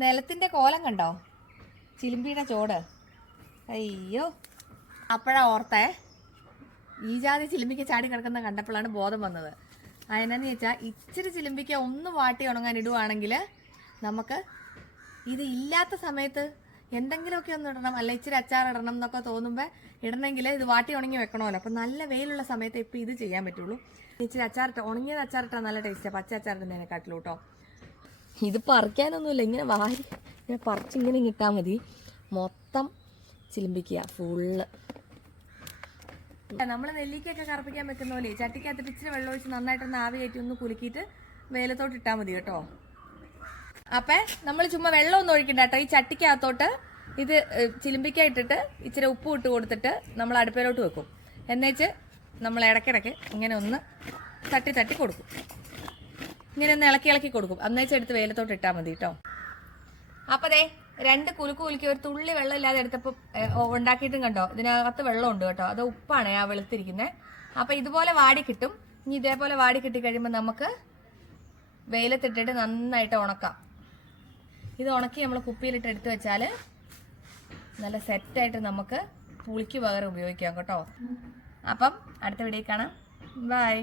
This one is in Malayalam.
നിലത്തിൻ്റെ കോലം കണ്ടോ, ചിലിമ്പിയുടെ ചോട്. അയ്യോ, അപ്പോഴാ ഓർത്തേ ഈ ജാതി ചിലിമ്പിക്ക് ചാടി കിടക്കുന്ന കണ്ടപ്പോഴാണ് ബോധം വന്നത്. അതിനെന്ന് വെച്ചാൽ ഇച്ചിരി ചിലിമ്പിക്ക് ഒന്ന് വാട്ടി ഉണങ്ങാൻ ഇടുവാണെങ്കിൽ നമുക്ക് ഇത് ഇല്ലാത്ത സമയത്ത് എന്തെങ്കിലുമൊക്കെ ഒന്ന് ഇടണം, അല്ല ഇച്ചിരി അച്ചാർ ഇടണം എന്നൊക്കെ തോന്നുമ്പോൾ ഇടണമെങ്കിൽ ഇത് വാട്ടി ഉണങ്ങി വെക്കണമല്ലോ. അപ്പം നല്ല വെയിലുള്ള സമയത്ത് ഇപ്പം ഇത് ചെയ്യാൻ പറ്റുള്ളൂ. ഇച്ചിരി അച്ചാറിട്ട് ഉണങ്ങിയത് അച്ചാറിട്ടാൽ നല്ല ടേസ്റ്റാണ്, പച്ച അച്ചാറിടുന്നതിനെക്കാട്ടിലും കേട്ടോ. ഇത് പറിക്കാനൊന്നുമില്ല, ഇങ്ങനെ വാരി ഇങ്ങനെ പറിച്ചിങ്ങനെ കിട്ടാൽ മതി. മൊത്തം ചിലിമ്പിക്കുക ഫുള്ള്. നമ്മൾ നെല്ലിക്കൊക്കെ കറപ്പിക്കാൻ വെക്കുന്ന പോലെ ചട്ടിക്കകത്തിട്ട് ഇച്ചിരി വെള്ളം ഒഴിച്ച് നന്നായിട്ടൊന്ന് ആവി കയറ്റി ഒന്ന് കുലുക്കിയിട്ട് വെയിലത്തോട്ട് ഇട്ടാൽ മതി കേട്ടോ. അപ്പം നമ്മൾ ചുമ്മാ വെള്ളം ഒന്നും ഒഴിക്കണ്ട കേട്ടോ. ഈ ചട്ടിക്കകത്തോട്ട് ഇത് ചിലിമ്പിക്കായിട്ടിട്ട് ഇച്ചിരി ഉപ്പ് ഇട്ട് കൊടുത്തിട്ട് നമ്മൾ അടുപ്പിലോട്ട് വെക്കും. എന്നുവെച്ച് നമ്മൾ ഇടയ്ക്കിടയ്ക്ക് ഇങ്ങനെ ഒന്ന് തട്ടി തട്ടി കൊടുക്കും, ഇങ്ങനെ ഒന്ന് ഇളക്കി ഇളക്കി കൊടുക്കും. അന്നേച്ചെടുത്ത് വെയിലത്തോട്ട് ഇട്ടാൽ മതി കേട്ടോ. അപ്പം ദേ 2 കുലുക്ക് കുലുക്കി ഒരു തുള്ളി വെള്ളം ഇല്ലാതെ എടുത്തപ്പോൾ ഉണ്ടാക്കിയിട്ടും കണ്ടോ, ഇതിനകത്ത് വെള്ളമുണ്ട് കേട്ടോ. അത് ഉപ്പാണ് ആ വെളുത്തിരിക്കുന്നത്. അപ്പം ഇതുപോലെ വാടി കിട്ടും. ഇനി ഇതേപോലെ വാടി കിട്ടി കഴിയുമ്പോൾ നമുക്ക് വെയിലത്തിട്ടിട്ട് നന്നായിട്ട് ഉണക്കാം. ഇത് ഉണക്കി നമ്മൾ കുപ്പിയിലിട്ട് എടുത്ത് വെച്ചാൽ നല്ല സെറ്റായിട്ട് നമുക്ക് പുളിക്ക് പകരം ഉപയോഗിക്കാം കേട്ടോ. അപ്പം അടുത്ത വീഡിയോ കാണാം. ബൈ.